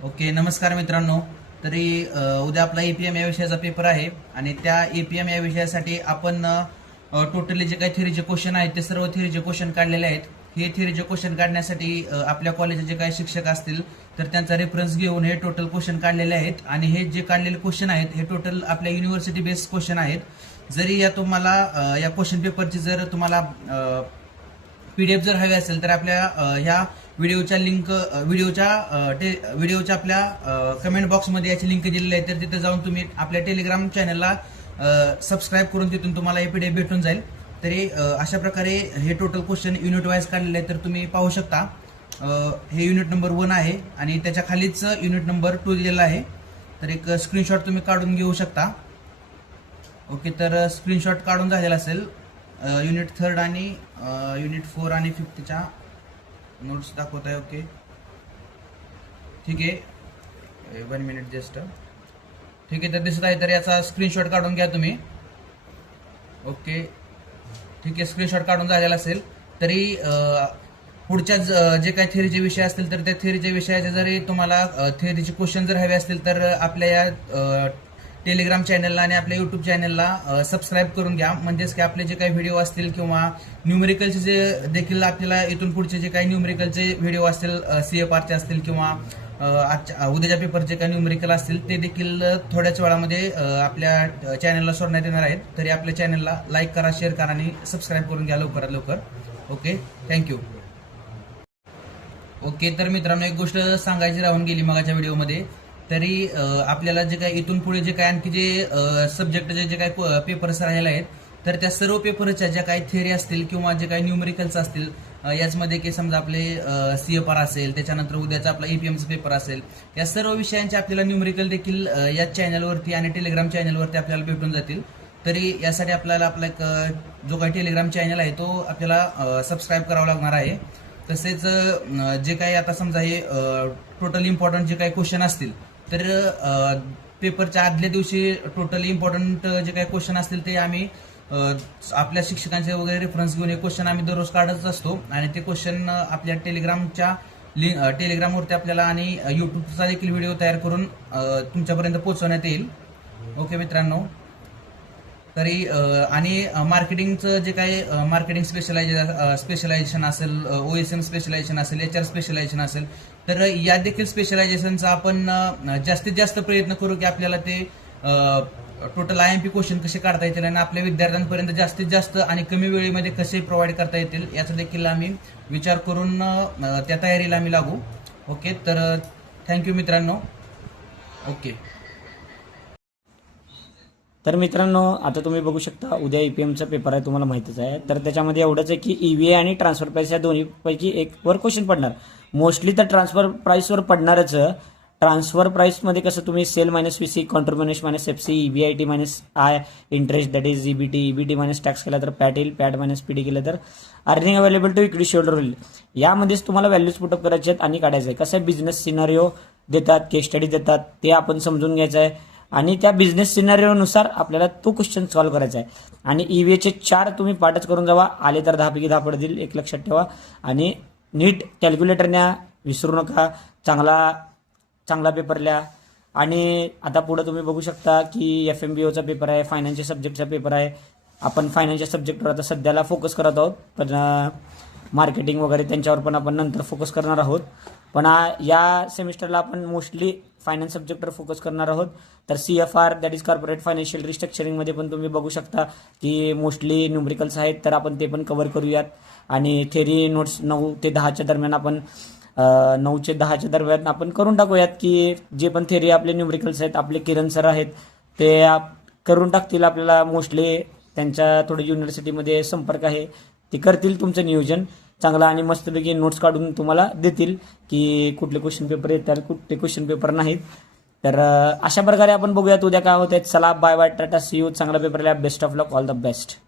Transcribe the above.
Okay, नमस्कार मित्रांनो. तरी उद्या आपला एपीएम या विषयाचा पेपर आहे आणि त्या एपीएम या विषयासाठी आपण टोटली जे काही थिअरीचे क्वेश्चन आहेत ते सर्व थिअरीचे क्वेश्चन काढलेले आहेत. हे थिअरीचे क्वेश्चन काढण्यासाठी आपल्या कॉलेजचे जे काही शिक्षक असतील तर त्यांचा रेफरन्स घेऊन हे टोटल क्वेश्चन काढलेले आहेत आणि हे जे काढलेले क्वेश्चन आहेत हे टोटल आपल्या युनिव्हर्सिटी बेस्ड क्वेश्चन आहेत. जरी या तुम्हाला या क्वेश्चन पेपरची जर तुम्हाला पीडीएफ जर हवी असेल तर आपल्या ह्या व्हिडिओच्या लिंक व्हिडिओच्या आपल्या कमेंट बॉक्समध्ये याची लिंक दिलेली आहे. तर तिथे जाऊन तुम्ही आपल्या टेलिग्राम चॅनलला सबस्क्राईब करून तिथून तुम्हाला हे पीडीएफ भेटून जाईल. तरी अशा प्रकारे हे टोटल क्वेश्चन युनिट वाईज काढलेले आहे. तर तुम्ही पाहू शकता हे युनिट नंबर 1 आहे आणि त्याच्या खालीच युनिट नंबर 2 दिलेला आहे. तर एक स्क्रीनशॉट तुम्ही काढून घेऊ शकता. ओके, तर स्क्रीनशॉट काढून झालेला असेल युनिट 3 आणि युनिट 4 आणि 5च्या नोट्स दाखवत आहे. ओके, ठीक आहे, 1 मिनिट जस्ट. ठीक आहे, तर दिसत आहे, तर याचा स्क्रीनशॉट काढून घ्या तुम्ही. ओके, ठीक आहे, स्क्रीनशॉट काढून झालेला असेल. तरी पुढच्या जे काही थिअरीचे विषय असतील तर त्या थिअरीच्या विषयाचे जरी तुम्हाला थिअरीचे क्वेश्चन जर हवे असतील तर आपल्या या टेलिग्राम चॅनलला आणि आपल्या युट्यूब चॅनलला सबस्क्राईब करून घ्या. म्हणजेच की आपले जे काही व्हिडिओ असतील किंवा न्यूमेरिकलचे जे देखील आपल्याला इथून पुढचे जे काही न्यूमेरिकलचे व्हिडिओ असतील CFRचे असतील किंवा उद्याच्या पेपरचे काही न्यूमेरिकल असतील ते देखील थोड्याच वेळामध्ये आपल्या चॅनलला सोडण्यात येणार आहेत. तरी आपल्या चॅनलला लाईक करा, शेअर करा आणि सबस्क्राईब करून घ्या लवकरात लवकर. Okay, thank you. ओके, तर मित्रांनो एक गोष्ट सांगायची राहून गेली मगाच्या व्हिडिओमध्ये. तरी आपल्याला जे काही इथून पुढे जे काही आणखी जे सब्जेक्टचे जे काही पेपर्स राहिलेले आहेत तर त्या सर्व पेपरच्या ज्या काही थिअरी असतील किंवा जे काही न्यूमेरिकल्स असतील याचमध्ये की समजा आपले CFR असेल, त्याच्यानंतर उद्याचा आपला EPMचा पेपर असेल, या सर्व विषयांचे आपल्याला न्यूमेरिकल देखील या चॅनलवरती आणि टेलिग्राम चॅनलवरती आपल्याला भेटून जातील. तरी यासाठी आपल्याला आपला एक जो काही टेलिग्राम चॅनल आहे तो आपल्याला सबस्क्राईब करावा लागणार आहे. तसेच जे काही आता समजा हे टोटल इम्पॉर्टंट जे काही क्वेश्चन असतील तर पेपरच्या आदल्या दिवशी टोटली इम्पॉर्टंट जे काही क्वेश्चन असतील ते आम्ही आपल्या शिक्षकांचे वगैरे रेफरन्स घेऊन हे क्वेश्चन आम्ही दररोज काढत असतो आणि ते क्वेश्चन आपल्या टेलिग्रामवरती आपल्याला आणि युट्यूबचा देखील व्हिडिओ तयार करून तुमच्यापर्यंत पोहोचवण्यात येईल. ओके मित्रांनो, तरी आणि मार्केटिंगचं जे काही मार्केटिंग स्पेशलायझेशन असेल, OSM स्पेशलायझेशन असेल, HR स्पेशलायझेशन असेल, तर या देखील स्पेशलायझेशनचा आपण जास्तीत जास्त प्रयत्न करू की आपल्याला ते टोटल IMP क्वेश्चन कसे काढता येतील आणि आपल्या विद्यार्थ्यांपर्यंत जास्तीत जास्त आणि कमी वेळेमध्ये कसे प्रोव्हाइड करता येतील याचा देखील आम्ही विचार करून त्या तयारीला आम्ही लागू. ओके, तर थँक्यू मित्रांनो. ओके, तर मित्रांनो आता तुम्ही बघू शकता उद्या EPMचा पेपर आहे, तुम्हाला माहितीच आहे. तर त्याच्यामध्ये एवढंच आहे की EVA आणि ट्रान्सफर प्राईस या दोन्हीपैकी एक वर क्वेश्चन पडणार. मोस्टली तर ट्रान्सफर प्राईसवर पडणारच. ट्रान्सफर प्राईसमध्ये कसं तुम्ही sale -VC, contribution -FC, EBIT -I, interest that is EBT minus tax केला तर पॅट येईल, पॅट -PD केलं तर earning available to equity share होईल. यामध्येच तुम्हाला व्हॅल्यूज पुटअप करायचे आहेत आणि काढायचे आहे. कसं बिझनेस सिनारिओ देतात, केस स्टडी देतात, ते आपण समजून घ्यायचं आहे आणि त्या बिझनेस सिनारिओनुसार आपल्याला तो क्वेश्चन सॉल्व्ह करायचा आहे. आणि EVAचे 4 तुम्ही पाठच करून जावा, आले तर 10 पैकी 10 पडतील, एक लक्षात ठेवा. आणि नीट कॅल्क्युलेटर न्या, विसरू नका. चांगला पेपर लिहा. आणि आता पुढे तुम्ही बघू शकता की FMBOचा पेपर आहे, फायनान्शियल सब्जेक्टचा पेपर आहे. आपण फायनान्शियल सब्जेक्टवर आता सध्याला फोकस करत आहोत, पण मार्केटिंग वगैरे त्यांच्यावर पण आपण नंतर फोकस करणार आहोत. पण या सेमिस्टरला आपण मोस्टली फायनान्स सब्जेक्टवर फोकस करणार आहोत. तर CFR that is corporate financial रिस्ट्रक्चरिंगमध्ये पण तुम्ही बघू शकता की मोस्टली न्यूमरिकल्स आहेत, तर आपण ते पण कव्हर करूयात. आणि थेरी नोट्स 9 ते 10च्या दरम्यान आपण 9 ते 10च्या दरम्यान आपण करून टाकूयात की जे पण थेरी आपले न्यूमरिकल्स आहेत, आपले किरण सर आहेत ते करून टाकतील. आपल्याला मोस्टली त्यांच्या थोडं युनिव्हर्सिटीमध्ये संपर्क आहे, ते करतील तुमचं नियोजन चांगला आणि मस्तपैकी नोट्स काढून तुम्हाला देतील की कुठले क्वेश्चन पेपर येतात, कुठले क्वेश्चन पेपर नाहीत. तर अशा प्रकारे आपण बघूयात उद्या काय होत आहे. चला, bye bye, tata, see you. चांगला पेपर लिहा. Best of luck, all the best.